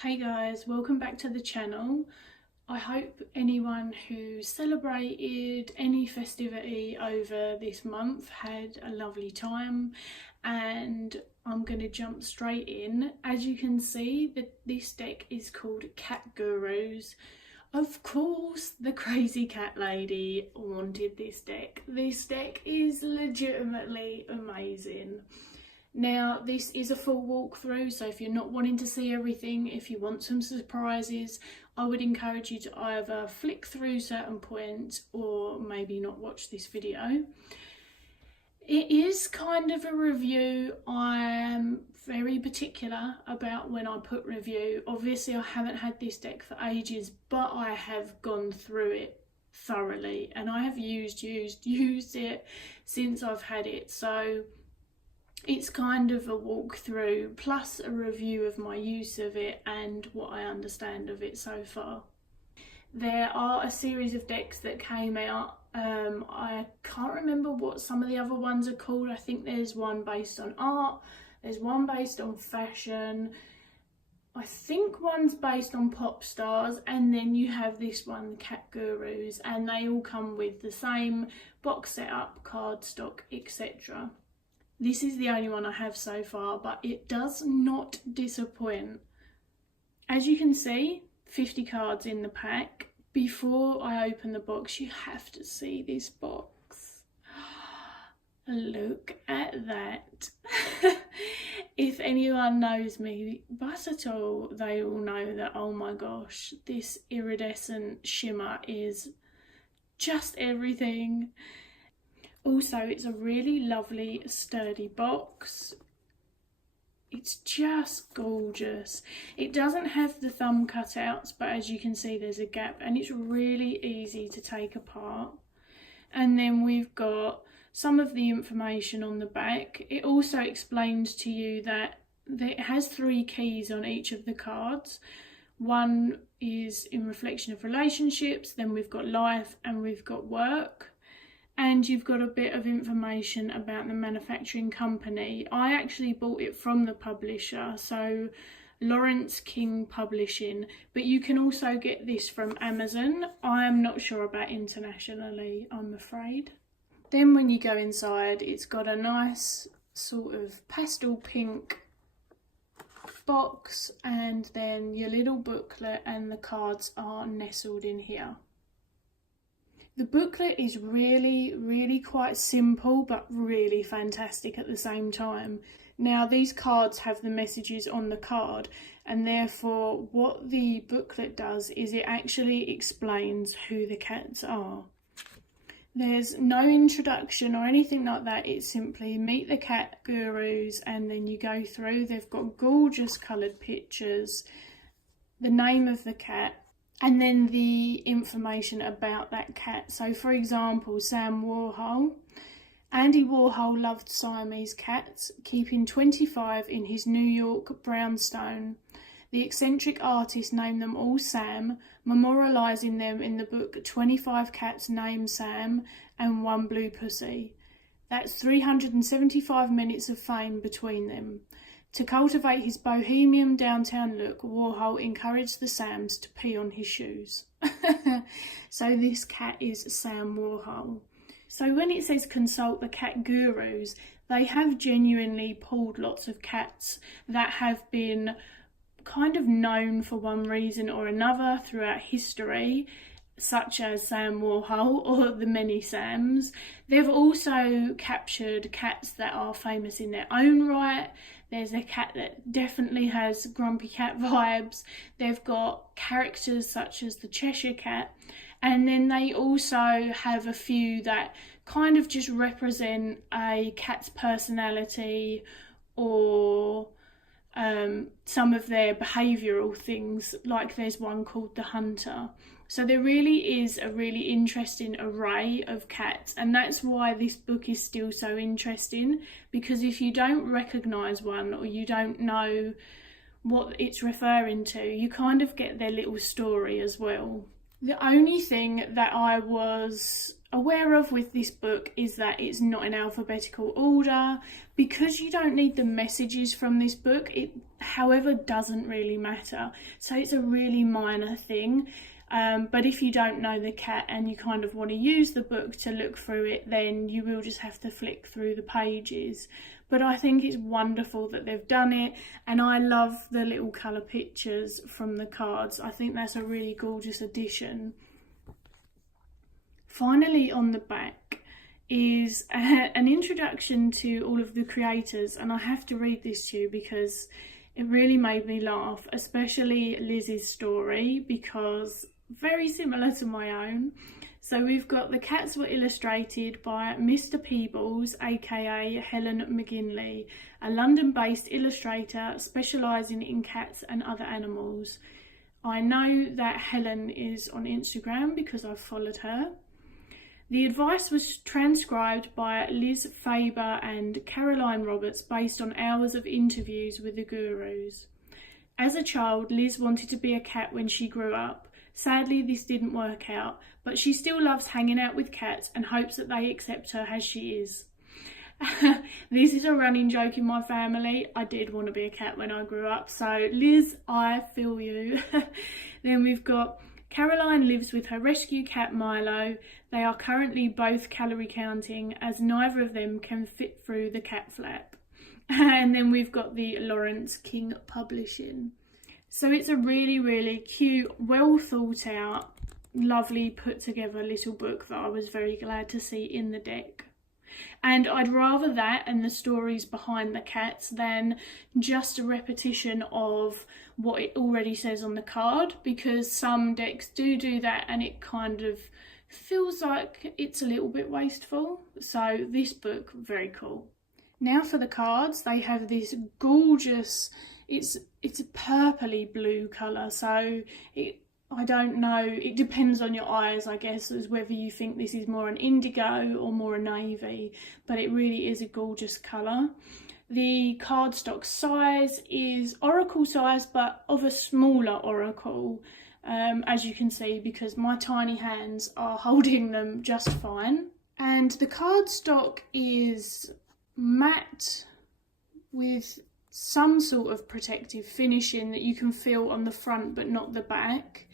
Hey guys, welcome back to the channel. I hope anyone who celebrated any festivity over this month had a lovely time, and I'm going to jump straight in. As you can see, this deck is called Cat Gurus. Of course, the crazy cat lady wanted this deck. This deck is legitimately amazing. Now, this is a full walkthrough, so if you're not wanting to see everything, if you want some surprises, I would encourage you to either flick through certain points or maybe not watch this video. It is kind of a review. I am very particular about when I put review. Obviously, I haven't had this deck for ages, but I have gone through it thoroughly and I have used it since I've had it. So it's kind of a walkthrough plus a review of my use of it and what I understand of it so far. There are a series of decks that came out. I can't remember what some of the other ones are called. I think there's one based on art, there's one based on fashion, I think one's based on pop stars, and then you have this one, Cat Gurus, and they all come with the same box setup, card stock, etc. This is the only one I have so far, but it does not disappoint. As you can see, 50 cards in the pack. Before I open the box, you have to see this box. Look at that. If anyone knows me but at all, they all know that, oh my gosh, this iridescent shimmer is just everything. Also, it's a really lovely, sturdy box. It's just gorgeous. It doesn't have the thumb cutouts, but as you can see, there's a gap and it's really easy to take apart. And then we've got some of the information on the back. It also explains to you that it has 3 keys on each of the cards. One is in reflection of relationships, then we've got life and we've got work. And you've got a bit of information about the manufacturing company. I actually bought it from the publisher, so Lawrence King Publishing, but you can also get this from Amazon. I am not sure about internationally, I'm afraid. Then when you go inside, it's got a nice sort of pastel pink box, and then your little booklet and the cards are nestled in here. The booklet is really quite simple, but really fantastic at the same time. Now, these cards have the messages on the card, and therefore what the booklet does is it actually explains who the cats are. There's no introduction or anything like that. It's simply meet the Cat Gurus, and then you go through. They've got gorgeous coloured pictures, the name of the cat, and then the information about that cat. So for example, 𝗪𝗪𝗯𝘀𝗁. Andy Warhol loved Siamese cats, keeping 25 in his New York brownstone. The eccentric artist named them all Sam, memorialising them in the book 25 Cats Named Sam and One Blue Pussy. That's 375 minutes of fame between them. To cultivate his bohemian downtown look, Warhol encouraged the Sams to pee on his shoes. So this cat is 𝗪𝗪𝗯𝘀𝗁. So when it says consult the Cat Gurus, they have genuinely pulled lots of cats that have been kind of known for one reason or another throughout history, such as 𝗪𝗪𝗯𝘀𝗁 or the many Sams. They've also captured cats that are famous in their own right. There's a cat that definitely has Grumpy Cat vibes. They've got characters such as the Cheshire Cat. And then they also have a few that kind of just represent a cat's personality or some of their behavioural things. Like there's one called the Hunter. So there really is a really interesting array of cats, and that's why this book is still so interesting, because if you don't recognise one or you don't know what it's referring to, you kind of get their little story as well. The only thing that I was aware of with this book is that it's not in alphabetical order. Because you don't need the messages from this book, it, however, doesn't really matter. So it's a really minor thing. But if you don't know the cat and you kind of want to use the book to look through it, then you will just have to flick through the pages. But I think it's wonderful that they've done it, and I love the little colour pictures from the cards. I think that's a really gorgeous addition. Finally, on the back is an introduction to all of the creators, and I have to read this to you because it really made me laugh, especially Liz's story, because very similar to my own. So we've got the cats were illustrated by Mr. Peebles, aka Helen McGinley, a London-based illustrator specialising in cats and other animals. I know that Helen is on Instagram because I've followed her. The advice was transcribed by 𝗪𝗂𝗍𝗲 and Caroline Roberts based on hours of interviews with the gurus. As a child, Liz wanted to be a cat when she grew up. Sadly, this didn't work out, but she still loves hanging out with cats and hopes that they accept her as she is. This is a running joke in my family. I did want to be a cat when I grew up, so Liz, I feel you. Then we've got Caroline lives with her rescue cat Milo. They are currently both calorie counting as neither of them can fit through the cat flap. And then we've got the Lawrence King Publishing. So it's a really, really cute, well thought out, lovely put together little book that I was very glad to see in the deck. And I'd rather that and the stories behind the cats than just a repetition of what it already says on the card, because some decks do that and it kind of feels like it's a little bit wasteful. So this book, very cool. Now for the cards, they have this gorgeous, it's a purpley blue colour, so I don't know, it depends on your eyes, I guess, as whether you think this is more an indigo or more a navy, but it really is a gorgeous colour. The cardstock size is oracle size, but of a smaller oracle, as you can see, because my tiny hands are holding them just fine. And the cardstock is matte with some sort of protective finishing that you can feel on the front but not the back,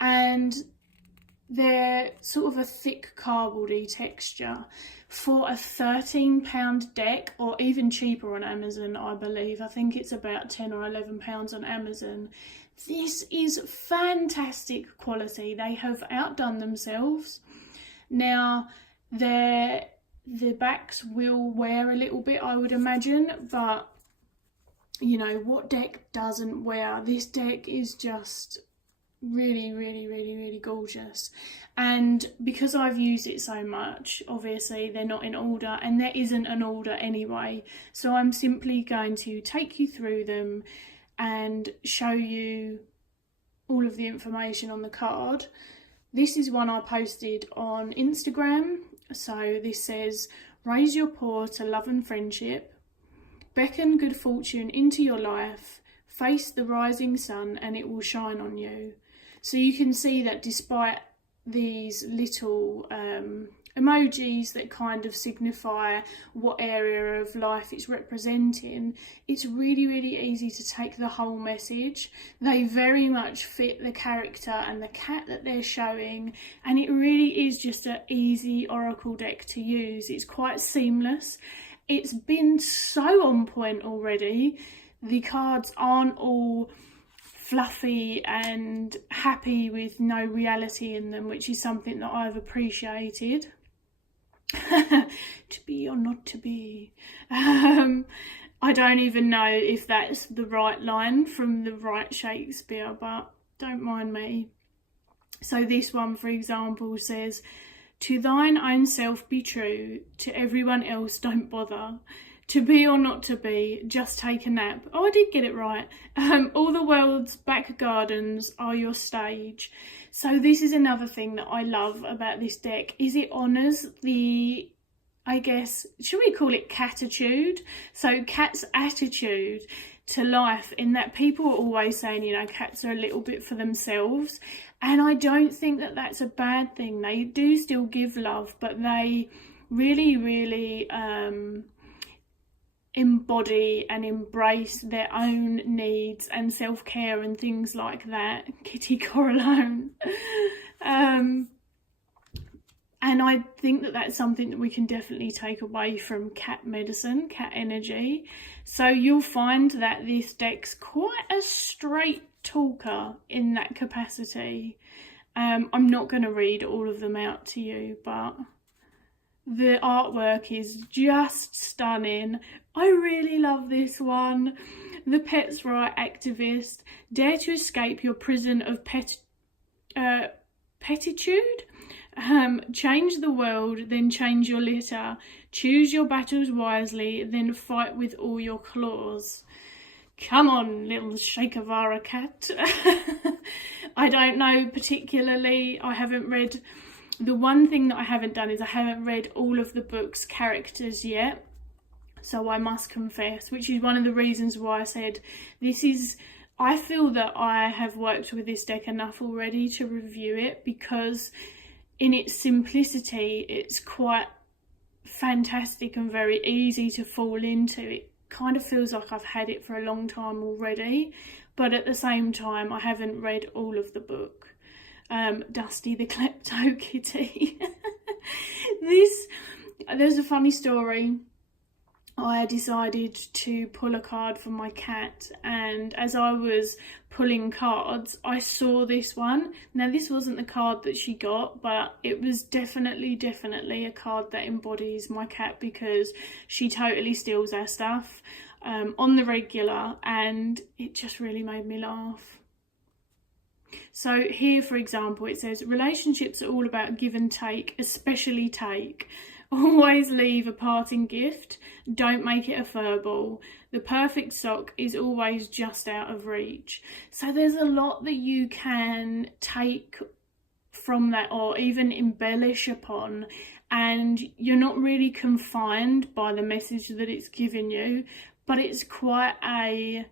and they're sort of a thick cardboardy texture. For a £13 deck, or even cheaper on Amazon, I believe, I think it's about £10 or £11 on Amazon, this is fantastic quality. They have outdone themselves. Now the backs will wear a little bit, I would imagine, but you know, what deck doesn't wear? This deck is just really, really, really, really gorgeous. And because I've used it so much, obviously they're not in order, and there isn't an order anyway. So I'm simply going to take you through them and show you all of the information on the card. This is one I posted on Instagram. So this says, raise your paw to love and friendship. Beckon good fortune into your life, face the rising sun and it will shine on you. So you can see that despite these little emojis that kind of signify what area of life it's representing, it's really, really easy to take the whole message. They very much fit the character and the cat that they're showing, and it really is just an easy oracle deck to use. It's quite seamless. It's been so on point already. The cards aren't all fluffy and happy with no reality in them, which is something that I've appreciated. To be or not to be. I don't even know if that's the right line from the right Shakespeare, but don't mind me. So this one, for example, says, to thine own self be true, to everyone else don't bother. To be or not to be, just take a nap. Oh, I did get it right. All the world's back gardens are your stage. So this is another thing that I love about this deck, is it honours the, I guess, should we call it catitude? So cat's attitude to life, in that people are always saying, you know, cats are a little bit for themselves, and I don't think that that's a bad thing. They do still give love, but they really embody and embrace their own needs and self-care and things like that. Kitty Corleone. And I think that that's something that we can definitely take away from cat medicine, cat energy. So you'll find that this deck's quite a straight talker in that capacity. I'm not going to read all of them out to you, but the artwork is just stunning. I really love this one. The pets' right activist. Dare to escape your prison of petitude? Change the world, then change your litter. Choose your battles wisely, then fight with all your claws. Come on, little 𝗪𝗁𝗃𝗃 cat. I don't know particularly. I haven't read... The one thing that I haven't done is I haven't read all of the book's characters yet. So I must confess, which is one of the reasons why I said this is... I feel that I have worked with this deck enough already to review it, because in its simplicity, it's quite fantastic and very easy to fall into. It kind of feels like I've had it for a long time already, but at the same time, I haven't read all of the book. Dusty the Klepto Kitty. There's a funny story. I decided to pull a card for my cat, and as I was pulling cards, I saw this one. Now, this wasn't the card that she got, but it was definitely a card that embodies my cat, because she totally steals our stuff on the regular, and it just really made me laugh. So here, for example, it says, relationships are all about give and take, especially take. Always leave a parting gift. Don't make it a furball. The perfect sock is always just out of reach. So there's a lot that you can take from that, or even embellish upon, and you're not really confined by the message that it's giving you, but it's quite a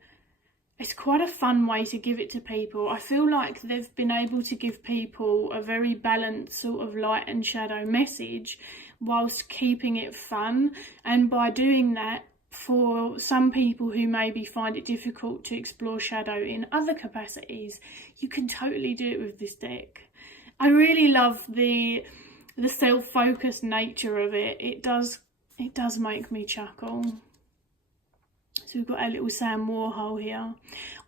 fun way to give it to people. I feel like they've been able to give people a very balanced sort of light and shadow message whilst keeping it fun. And by doing that, for some people who maybe find it difficult to explore shadow in other capacities, you can totally do it with this deck. I really love the self-focused nature of it. It does make me chuckle. So we've got our little Sam Warhol here.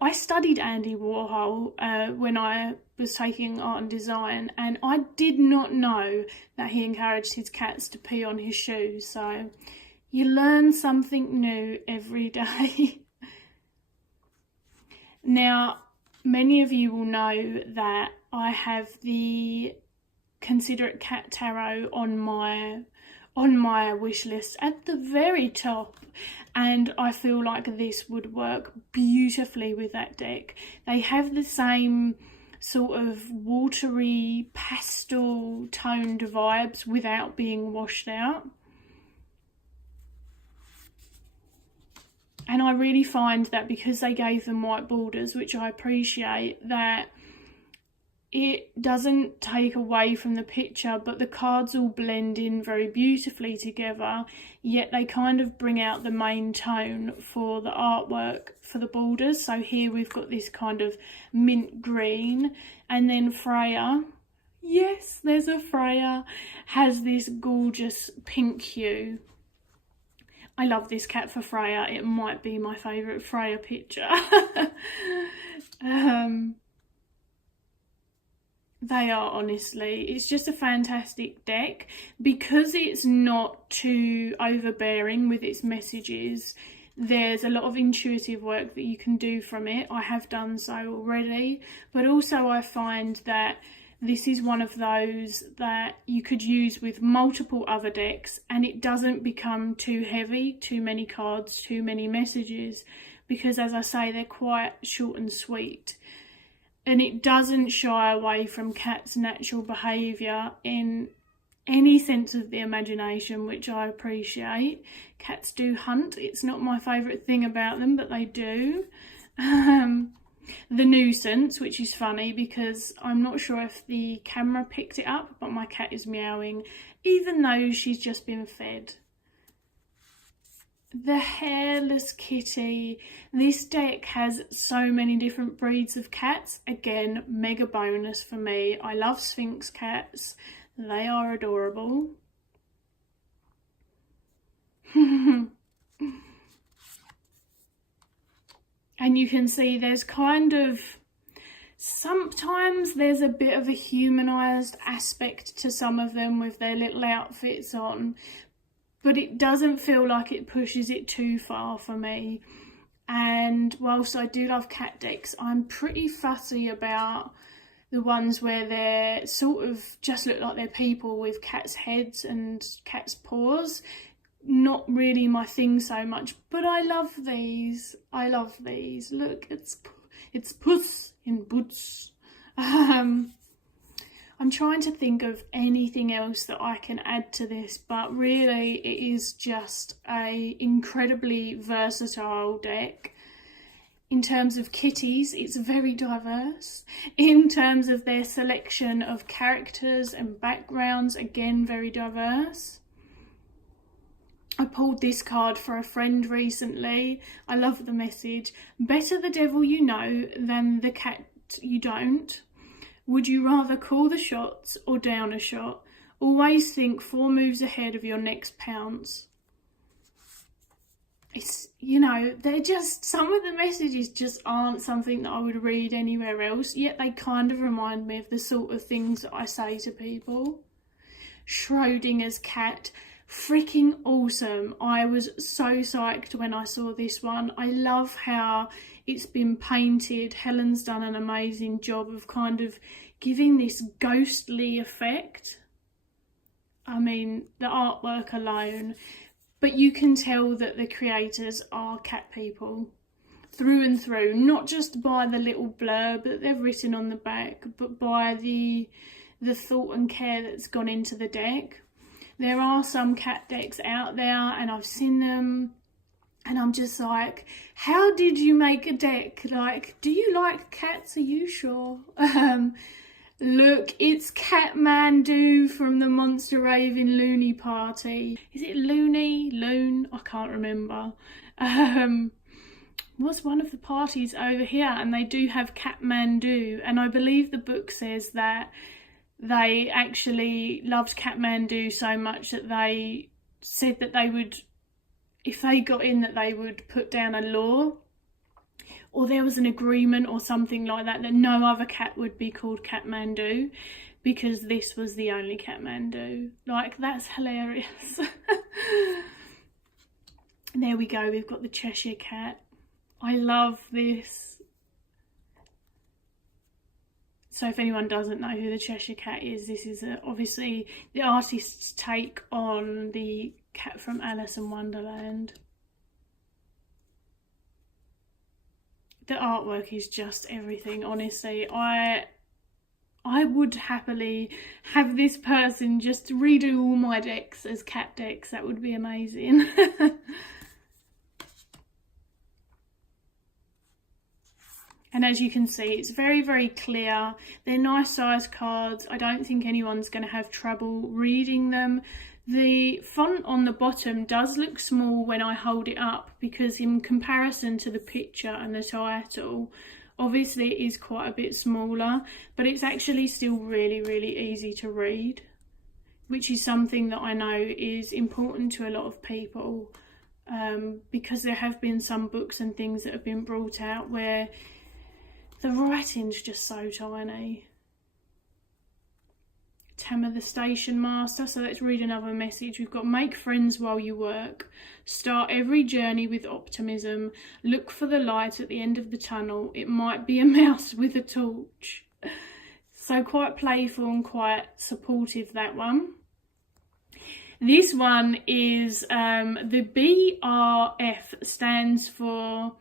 I studied Andy Warhol when I was taking art and design, and I did not know that he encouraged his cats to pee on his shoes. So you learn something new every day. Now, many of you will know that I have the Considerate Cat Tarot on my wish list at the very top, and I feel like this would work beautifully with that deck. They have the same sort of watery pastel toned vibes without being washed out, and I really find that because they gave them white borders, which I appreciate, that it doesn't take away from the picture, but the cards all blend in very beautifully together, yet they kind of bring out the main tone for the artwork for the borders. So here we've got this kind of mint green, and then Freya, yes, there's a Freya, has this gorgeous pink hue. I love this cat for Freya. It might be my favourite Freya picture. They are, honestly. It's just a fantastic deck. Because it's not too overbearing with its messages, there's a lot of intuitive work that you can do from it. I have done so already. But also I find that this is one of those that you could use with multiple other decks, and it doesn't become too heavy, too many cards, too many messages, because as I say, they're quite short and sweet. And it doesn't shy away from cats' natural behaviour in any sense of the imagination, which I appreciate. Cats do hunt. It's not my favourite thing about them, but they do. The nuisance, which is funny because I'm not sure if the camera picked it up, but my cat is meowing even though she's just been fed. The hairless kitty. This deck has so many different breeds of cats. Again, mega bonus for me. I love Sphinx cats. They are adorable. And you can see there's kind of, sometimes there's a bit of a humanised aspect to some of them with their little outfits on, but it doesn't feel like it pushes it too far for me. And whilst I do love cat decks, I'm pretty fussy about the ones where they're sort of just look like they're people with cats' heads and cats' paws. Not really my thing so much, but I love these. I love these. Look, it's Puss in Boots. I'm trying to think of anything else that I can add to this, but really it is just a incredibly versatile deck. In terms of kitties, it's very diverse. In terms of their selection of characters and backgrounds, again, very diverse. I pulled this card for a friend recently. I love the message. Better the devil you know than the cat you don't. Would you rather call the shots or down a shot? Always think 4 moves ahead of your next pounce. It's, you know, they're just, some of the messages just aren't something that I would read anywhere else, yet they kind of remind me of the sort of things that I say to people. Schrodinger's cat. Freaking awesome. I was so psyched when I saw this one. I love how it's been painted. Helen's done an amazing job of kind of giving this ghostly effect. I mean, the artwork alone, but you can tell that the creators are cat people through and through, not just by the little blurb that they've written on the back, but by the thought and care that's gone into the deck. There are some cat decks out there and I've seen them and I'm just like, how did you make a deck? Like, do you like cats? Are you sure? Look, it's Catmandu from the Monster Raving Loony Party. Is it Loony? Loon? I can't remember. Was one of the parties over here, and they do have Catmandu, and I believe the book says that they actually loved Catmandu so much that they said that they would, if they got in, that they would put down a law, or there was an agreement or something like that, that no other cat would be called Catmandu because this was the only Catmandu. Like, that's hilarious. There we go, we've got the Cheshire Cat. I love this. So if anyone doesn't know who the Cheshire Cat is, this is obviously the artist's take on the cat from Alice in Wonderland. The artwork is just everything, honestly. I would happily have this person just redo all my decks as cat decks. That would be amazing. And as you can see, it's very, very clear. They're nice size cards. I don't think anyone's going to have trouble reading them. The font on the bottom does look small when I hold it up because in comparison to the picture and the title, obviously it is quite a bit smaller, but it's actually still really, really easy to read, which is something that I know is important to a lot of people, because there have been some books and things that have been brought out where the writing's just so tiny. 𝗪𝗻, the station master. So let's read another message. We've got make friends while you work. Start every journey with optimism. Look for the light at the end of the tunnel. It might be a mouse with a torch. So quite playful and quite supportive, that one. This one is the BRF stands for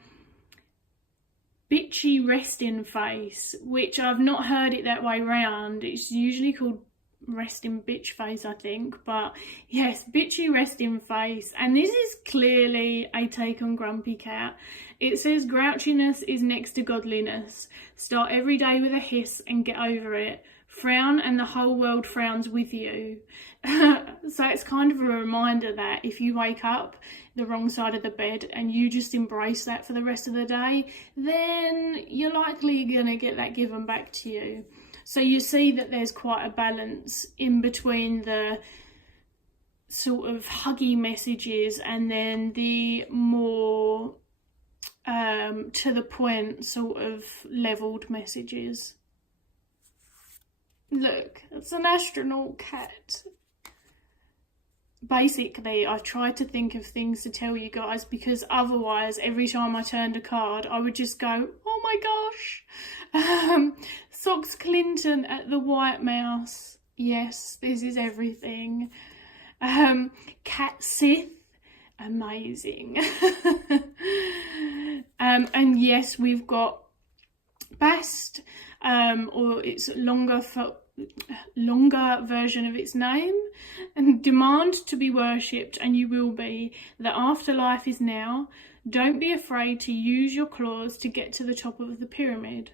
Bitchy Resting Face, which I've not heard it that way round. It's usually called resting bitch face, I think, but yes, bitchy resting face. And this is clearly a take on Grumpy Cat. It says grouchiness is next to godliness. Start every day with a hiss and get over it. Frown and the whole world frowns with you. So it's kind of a reminder that if you wake up the wrong side of the bed and you just embrace that for the rest of the day, then you're likely gonna get that given back to you. So you see that there's quite a balance in between the sort of huggy messages and then the more to the point sort of levelled messages. Look, it's an astronaut cat. Basically, I've tried to think of things to tell you guys, because otherwise every time I turned a card I would just go, oh my gosh. Socks Clinton at the White Mouse. Yes, this is everything. 𝗪𝘁𝗿𝗄, amazing. And yes, we've got 𝗪𝘁𝗿𝗄, or its longer version of its name, and demand to be worshipped and you will be. The afterlife is now. Don't be afraid to use your claws to get to the top of the pyramid.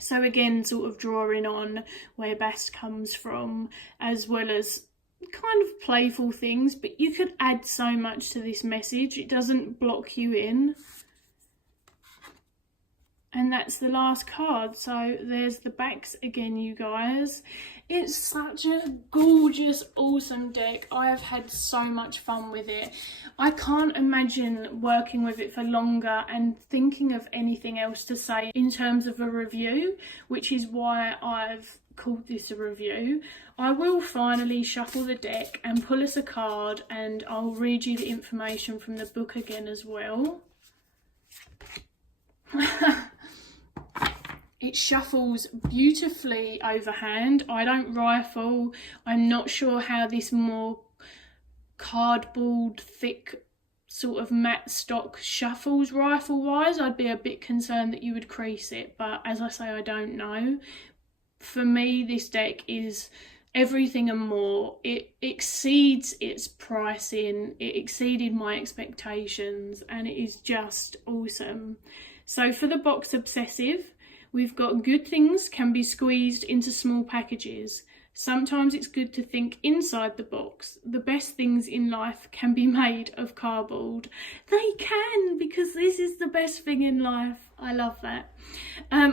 So again, sort of drawing on where 𝗪𝘁𝗄 comes from, as well as kind of playful things, but you could add so much to this message. It doesn't block you in. And that's the last card. So there's the backs again, you guys. It's such a gorgeous, awesome deck. I have had so much fun with it. I can't imagine working with it for longer and thinking of anything else to say in terms of a review, which is why I've called this a review. I will finally shuffle the deck and pull us a card, and I'll read you the information from the book again as well. It shuffles beautifully overhand. I don't rifle. I'm not sure how this more cardboard thick sort of matte stock shuffles rifle wise. I'd be a bit concerned that you would crease it, but as I say, I don't know. For me, this deck is everything and more. It exceeds its pricing. It exceeded my expectations, and it is just awesome. So for the box obsessive, we've got good things can be squeezed into small packages. Sometimes it's good to think inside the box. The best things in life can be made of cardboard. They can, because this is the best thing in life. I love that.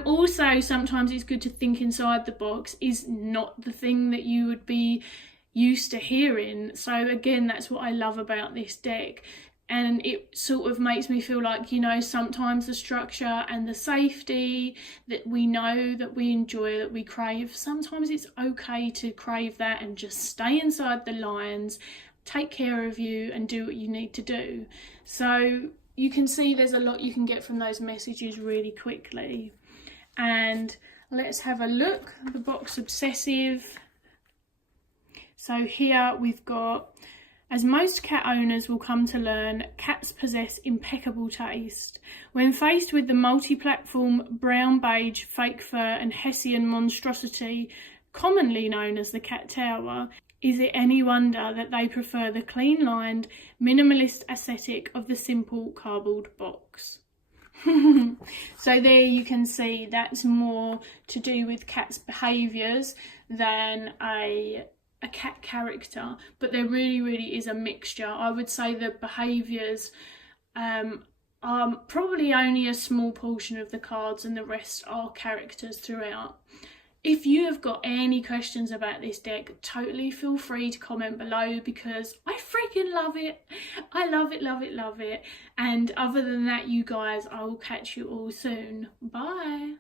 Also, sometimes it's good to think inside the box is not the thing that you would be used to hearing. So again, that's what I love about this deck. And it sort of makes me feel like, you know, sometimes the structure and the safety that we know, that we enjoy, that we crave, sometimes it's okay to crave that and just stay inside the lines, take care of you and do what you need to do. So you can see there's a lot you can get from those messages really quickly. And let's have a look. The box obsessive. So here we've got, as most cat owners will come to learn, cats possess impeccable taste. When faced with the multi-platform brown, beige, fake fur and Hessian monstrosity, commonly known as the cat tower, is it any wonder that they prefer the clean-lined, minimalist aesthetic of the simple cardboard box? So there you can see that's more to do with cats' behaviours than a cat character, but there really is a mixture. I would say the behaviours are probably only a small portion of the cards, and the rest are characters throughout. If you have got any questions about this deck, totally feel free to comment below, because I freaking love it. I love it. And other than that, you guys, I will catch you all soon. Bye.